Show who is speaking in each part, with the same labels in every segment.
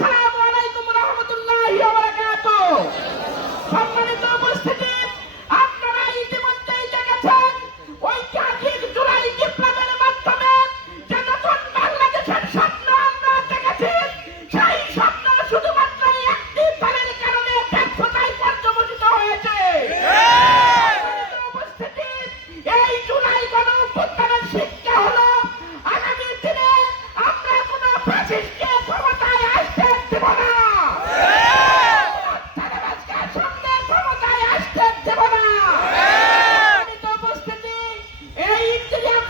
Speaker 1: Yes,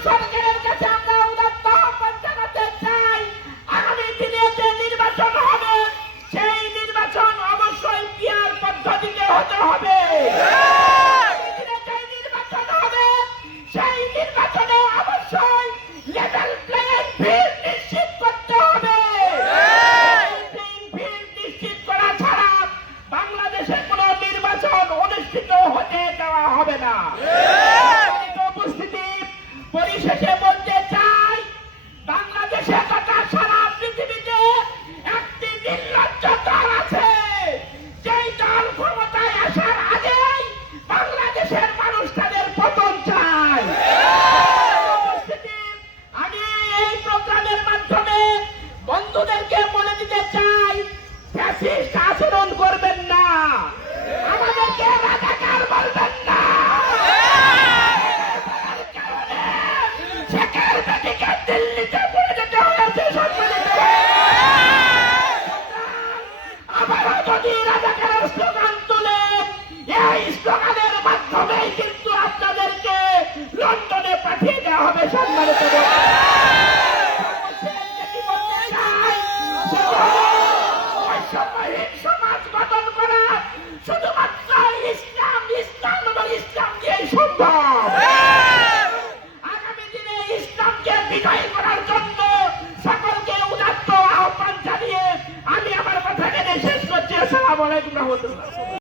Speaker 1: সরকারের কাছে আমরা উদাত্ত আহ্বান জানাতে চাই আগামী দিনে যে নির্বাচন হবে সেই নির্বাচন অবশ্যই পিয়ার পদ্ধতিতে হতে হবে নির্বাচন হবে সেই নির্বাচনে অবশ্যই লেভেল প্লেয়ার ফিল্ড নিশ্চিত করতে হবে ফিল্ড নিশ্চিত করা ছাড়া বাংলাদেশে কোনো নির্বাচন অনুষ্ঠিত হতে দেওয়া হবে না। পরিশেষে বলতে চাই, বাংলাদেশে কথা সারা পৃথিবীতে একটি নির্লজ্জ দল আছে। যেই দল ক্ষমতায় আসার আগেই বাংলাদেশের মানুষ তাদের পতন চায়। আমি এই প্রোগ্রামের মাধ্যমে বন্ধুদেরকে বলাই তোমরা হতো না